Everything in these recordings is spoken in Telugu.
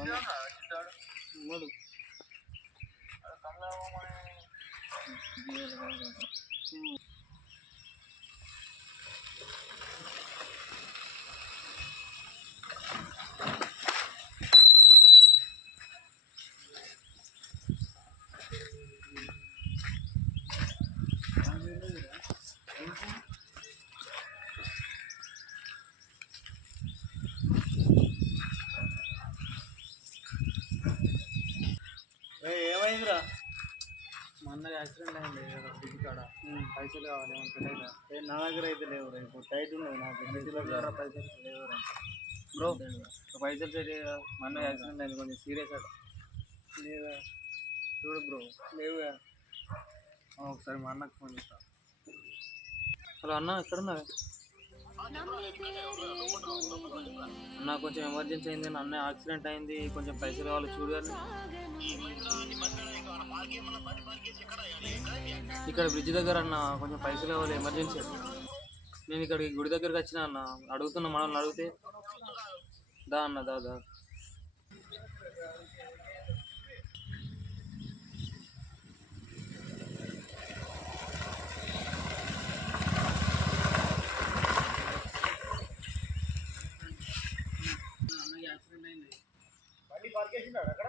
ఉన్నాడు ఏమైందిరా? మా అన్నకి యాక్సిడెంట్ అయింది బ్రిడ్జ్ కాడ. పైసలు కావాలి తెలియదా? ఏ నా దగ్గర అయితే లేవురా ఇప్పుడు టైట్ ఉన్నది నాకు. ఇంటిలో దగ్గర పైసలు లేవురా. బ్రో పైసలు సెట్ మా అన్న యాక్సిడెంట్ అయింది కొంచెం సీరియస్ అట లేదా? చూడు బ్రో. లేవుగా? ఒకసారి మా అన్నకు ఫోన్ చేస్తా. హలో అన్న ఎక్కడున్నా అన్న కొంచెం ఎమర్జెన్సీ అయింది నా అన్న యాక్సిడెంట్ అయింది కొంచెం పైసలు కావాలి చూడు కానీ ఇక్కడ బ్రిడ్జ్ దగ్గర అన్న కొంచెం పైసలు కావాలి ఎమర్జెన్సీ. నేను ఇక్కడికి గుడి దగ్గరికి వచ్చిన అన్న అడుగుతున్నా మనల్ని అడిగితే దా అన్న దా దా. పార్క్ అక్కడ?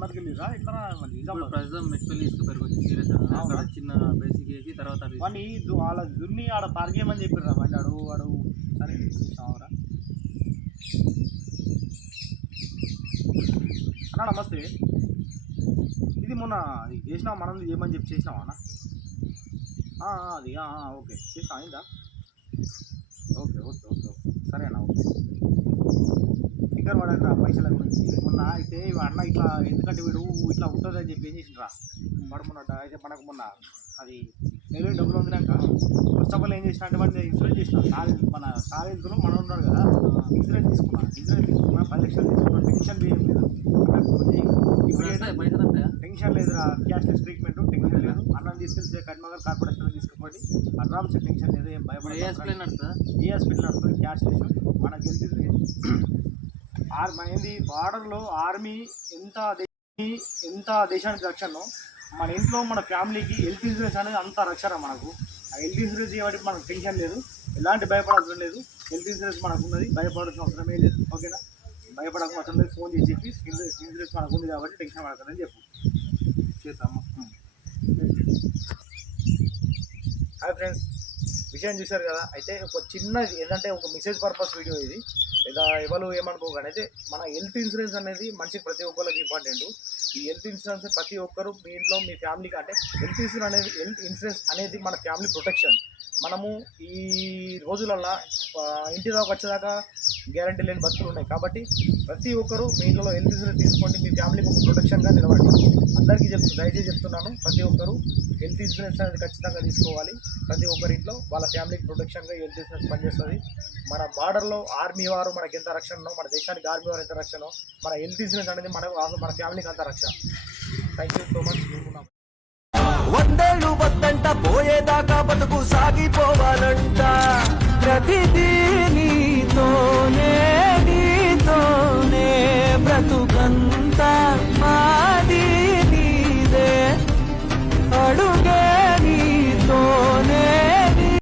ఇక్కడ నిజామాబాద్ ప్రస్తుతం మెట్పల్లి సీరియస్? చిన్న బేసిక్ వేసి తర్వాత వాడిని వాళ్ళ దున్ని ఆడ పార్క్ చేయమని చెప్పిర్రా అడుగు అడుగు. సరే చూసావరా అన్నా నమస్తే. ఇది మొన్న అది చేసినావా? మనం చేయమని చెప్పి చేసినావా అన్న? అది ఓకే. చేసినా అయిందా? Okay okay okay okay. సరే అన్న ఓకే. పడకరా పైసల గురించి. మొన్న అయితే అన్న ఇట్లా ఎందుకంటే వీడు ఇట్లా ఉంటుందని చెప్పి ఏం చేసిండ్రా. వాడు మొన్న అయితే మనకు మొన్న అది నెలలు డబ్బులు వందినాక ఫస్ట్ ఆఫ్ ఆల్ ఏం చేసిన అంటే వాడిని ఇన్సూరెన్స్ చేసిన. సార్ మన సారెందులో మనం ఉన్నాడు కదా ఇన్సూరెన్స్ తీసుకున్నా. ఇన్సూరెన్స్ తీసుకున్నా పది లక్షలు తీసుకున్నా టెన్షన్ ఏం లేదు. టెన్షన్ లేదురా క్యాష్లెస్ ట్రీట్మెంట్ టెన్షన్ లేదు. అన్నం తీసుకెళ్తే కరీంనగర్ కార్పొరేషన్ తీసుకుపోయి ఆరామ్స్ టెన్షన్ లేదు ఏం భయపడే హాస్పిటల్ నడుస్తుందా? ఏ హాస్పిటల్ నడుస్తుంది? క్యాష్లెస్. మనకు తెలిసింది ఏంది బార్డర్లో ఆర్మీ ఎంత ఎంత దేశానికి రక్షణో మన ఇంట్లో మన ఫ్యామిలీకి హెల్త్ ఇన్సూరెన్స్ అనేది అంత రక్షణ మనకు. ఆ హెల్త్ ఇన్సూరెన్స్ చేయబట్టి మనకు టెన్షన్ లేదు ఎలాంటి భయపడాల్సిన లేదు హెల్త్ ఇన్సూరెన్స్ మనకు ఉన్నది భయపడాల్సిన అవసరమే లేదు. ఓకేనా? భయపడక అవసరం లేదు ఫోన్ చేసి చెప్పి ఇన్సూరెన్స్ మనకు ఉంది కాబట్టి టెన్షన్ పడకదని చెప్పు. చేద్దామా? Hi friends. విషయం చూశారు కదా అయితే ఒక చిన్న ఏంటంటే ఒక మెసేజ్ పర్పస్ వీడియో ఇది. లేదా ఎవరు ఏమనుకోకండి అయితే మన హెల్త్ ఇన్సూరెన్స్ అనేది మనిషికి ప్రతి ఒక్కరికి ఇంపార్టెంట్ ఈ హెల్త్ ఇన్సూరెన్స్ ప్రతి ఒక్కరు మీ ఇంట్లో మీ ఫ్యామిలీకి అంటే హెల్త్ ఇన్సూరెన్స్ అనేది హెల్త్ ఇన్సూరెన్స్ అనేది మన ఫ్యామిలీ ప్రొటెక్షన్ మనము ఈ రోజులల్లో ఇంటి దాకా వచ్చేదాకా గ్యారంటీ లేని బస్సులు ఉన్నాయి. కాబట్టి ప్రతి ఒక్కరు మీ ఇంట్లో హెల్త్ ఇన్సూరెన్స్ తీసుకోండి. మీ ఫ్యామిలీకి ఒక ప్రొటెక్షన్గా నిలబడి అందరికీ చెప్తు దయచేసి చెప్తున్నాను ప్రతి ఒక్కరూ హెల్త్ ఇన్సూరెన్స్ అనేది ఖచ్చితంగా తీసుకోవాలి. ప్రతి ఒక్కరి ఇంట్లో వాళ్ళ ఫ్యామిలీకి ప్రొటెక్షన్గా హెల్త్ ఇన్సూరెన్స్ పనిచేస్తుంది. మన బార్డర్లో ఆర్మీ వారు మనకి ఎంత రక్షణనో మన దేశానికి ఆర్మీ వారు ఎంత రక్షణో మన హెల్త్ ఇన్సూరెన్స్ అనేది మన మన ఫ్యామిలీకి అంత రక్షణ థ్యాంక్ యూ సో మచ్ వందేళ్ళు వద్దంట పోయేదాకా బతుకు ప్రతిదీ బ్రతుకంతా